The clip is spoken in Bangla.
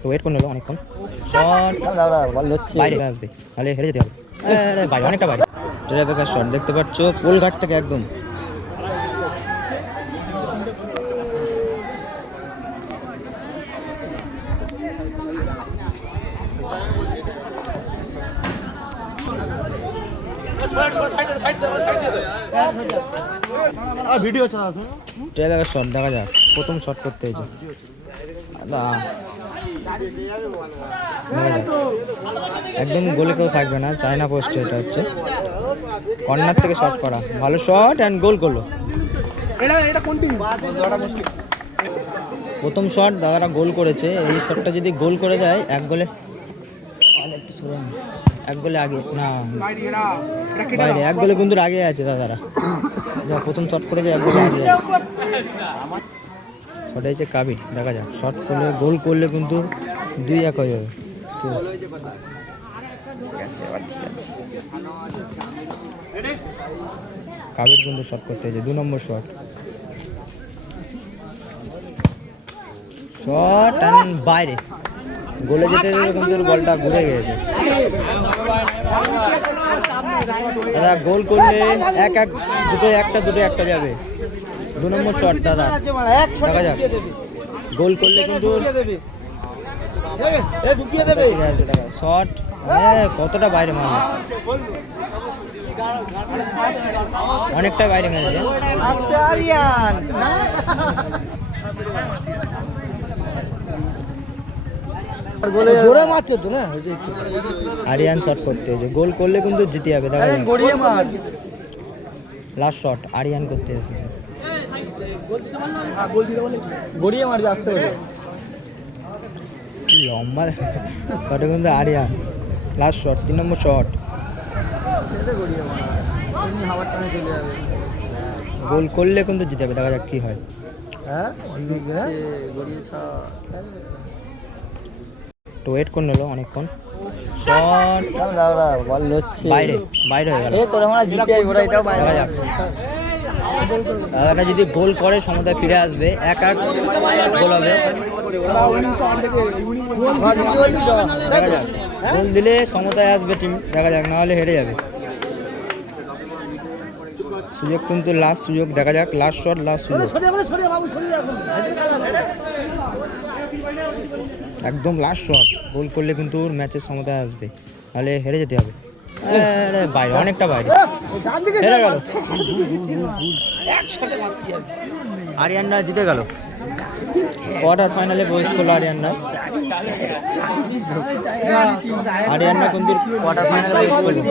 তো ওয়েট করে নেবো অনেকক্ষণ। শট বাইরে আসবে, তাহলে হেরে যেতে হবে। বাইরে, অনেকটা বাইরে। ট্রেবেকার শট দেখতে পাচ্ছ পোলঘাট থেকে একদম। ভিডিও চালাচ্ছে ট্রেবেকার শট দেখা যাক, প্রথম শট করতে হয়েছে। একদম গোলে কেউ থাকবে না, চায়না পোস্টে এটা হচ্ছে। কর্নার থেকে শট করা, ভালো শট অ্যান্ড গোল করলো। প্রথম শট দাদারা গোল করেছে, এই শটটা যদি গোল করে দেয় এক গোলে আগে না বাইরে, এক গোলে কিন্তু আগে আছে দাদারা। প্রথম শট করেছে এক গোলে আগে আছে। শট হয়েছে কাবির, দেখা যাক শট করলে গোল করলে কিন্তু 2-1 হয়ে যাবে। কাবির কিন্তু শট করতে হয়েছে, 2 নম্বর শট। শট অ্যান্ড বাইরে, গোলে যেতে যেতে কিন্তু বলটা ঘুরে গিয়েছে। দাদা গোল করলে 1-1, দুটো একটা যাবে। 2 নম্বর শট দাদা, দেখা যাক গোল করলে কিন্তু শট কতটা বাইরে মারবে, অনেকটা বাইরে মেরেছে। জোরে মারছে তো না, আরিয়ান শট করতে হয়েছে, গোল করলে কিন্তু জিতে যাবে। দেখা যাক লাস্ট শট আরিয়ান করতে এসেছে, গড়িয়ে মারবে আসতে লম্বা শটে কিন্তু আরিয়ান। লাস্ট শট, 3 নম্বর শট, গোল করলে কিন্তু জিতে যাবে। দেখা যাক কি হয়। তো ওয়েট করে নিল অনেকক্ষণ। শট বাইরে হয়ে গেল। দেখা যাক দাদাটা যদি গোল করে সমতায় ফিরে আসবে, 1-1 গোল হবে। দেখা যাক গোল দিলে সমতায় আসবে টিম, দেখা যাক, নাহলে হেরে যাবে। সুযোগ কিন্তু লাস্ট সুযোগ, দেখা যাক লাস্ট শট, লাস্ট সুযোগ, একদম লাস্ট শট। গোল করলে কিন্তু ম্যাচের সমতায় আসবে, নাহলে হেরে যেতে হবে। বাইরে, অনেকটা বাইরে, হেরে গেল। আরিয়ানরা জিতে গেল, কোয়ার্টার ফাইনালে প্রবেশ করলো আরিয়ানরা কিন্তু কোয়ার্টার ফাইনালে প্রবেশ করলো।